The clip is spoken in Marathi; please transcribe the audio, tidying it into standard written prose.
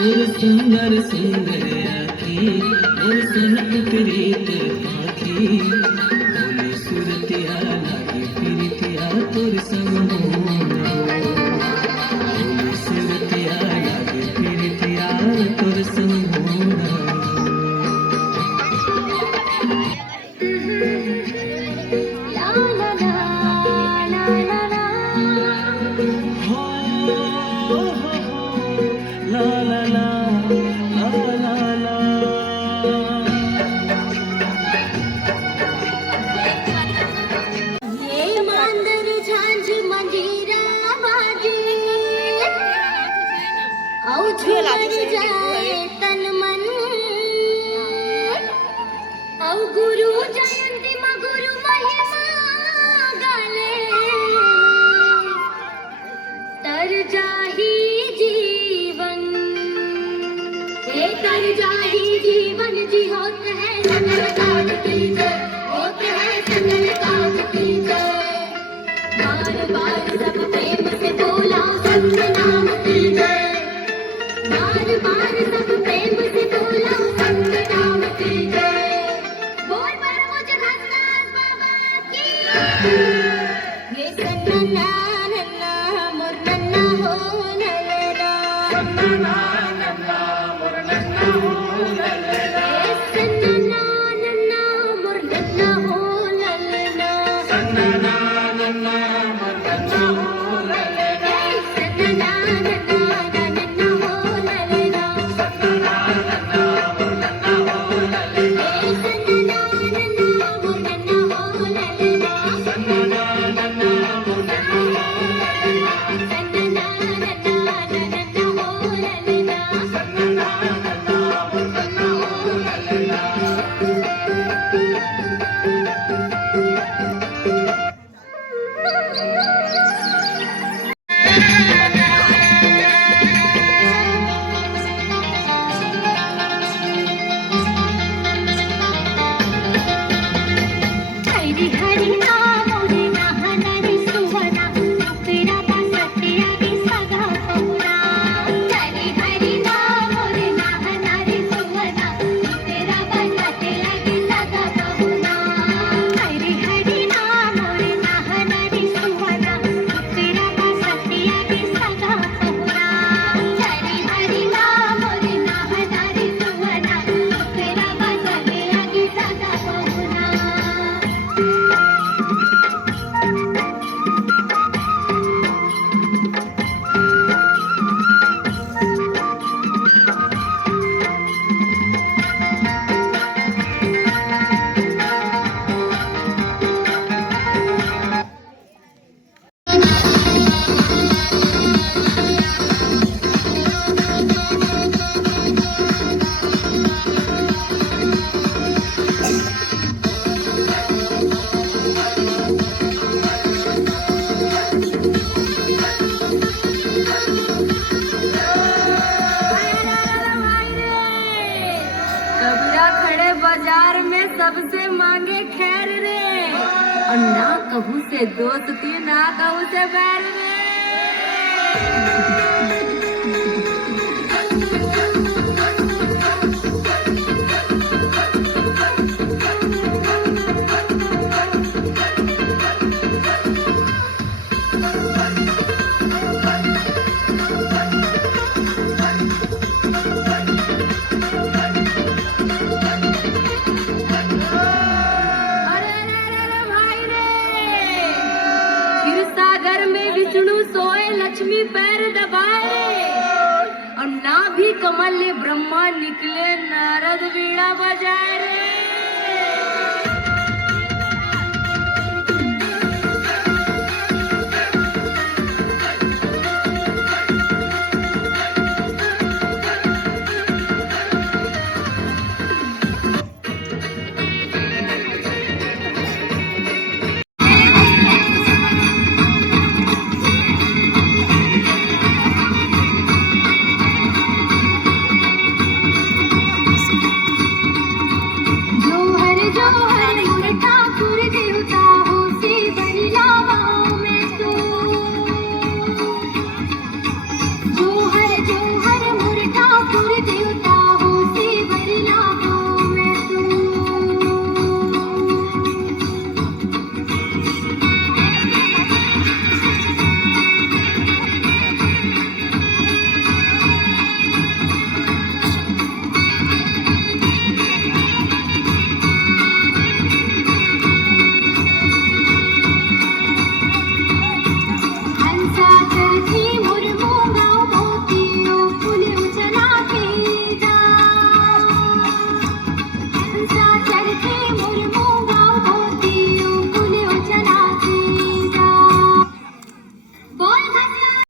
और सुंदर सुंदर आखी और सुन प्रीत पाखी बोले सुरतिया लागी प्रीतिया तोर संग बोले सुरतिया लागी प्रीतिया तोर संग la la la la la la ये मांदर झांझ मंजीरा बाजे औ झूमर जाए तन मन औ गुरु जयंती मा गुरु महिमा गाले तर जाही जीवन हे तर जाही जीवन जी होत है संगल काज की जय होत है संगल काज की जय बार बार सब प्रेम से बोला संग नाम की जय बार बार सब प्रेम से बोला संग नाम की जय बोल पर मुझे हंसनाथ बाबा की ये सन्ना नन्ना मोर नन्ना हो ललना सन्ना नन्ना मोर नन्ना हो ललना सन्ना नन्ना मोर नन्ना हो ललना सन्ना नन्ना मोर नन्ना हो ललना सन्ना नन्ना नन्ना हो ललना सन्ना नन्ना मोर नन्ना हो ललना सन्ना नन्ना मोर नन्ना हो ललना सन्ना नन्ना मोर नन्ना हो ललना सन्ना नन्ना नन्ना हो ललना सन्ना नन्ना मोर नन्ना हो ललना हरी हरी नाम रे नाहनारी सुवना तेरा बसतिया की सगा पहुना हरी हरी नाम रे नाहनारी सुवना तेरा बसतिया की सगा पहुना हरी हरी नाम रे नाहनारी सुवना तेरा बसतिया की सगा पहुना हरी हरी नाम रे नाहनारी सुवना तेरा बसतिया की सगा पहुना कबीरा खड़े बाजार में सबसे मांगे खैर रे और ना कहूँ से दोस्ती ना कहूँ से बैर रे अरे भाई रे क्षीर सागर में विष्णु सोए लक्ष्मी पैर दबाए और ना भी कमल ब्रह्मा निकले नारद वीणा बजाए रे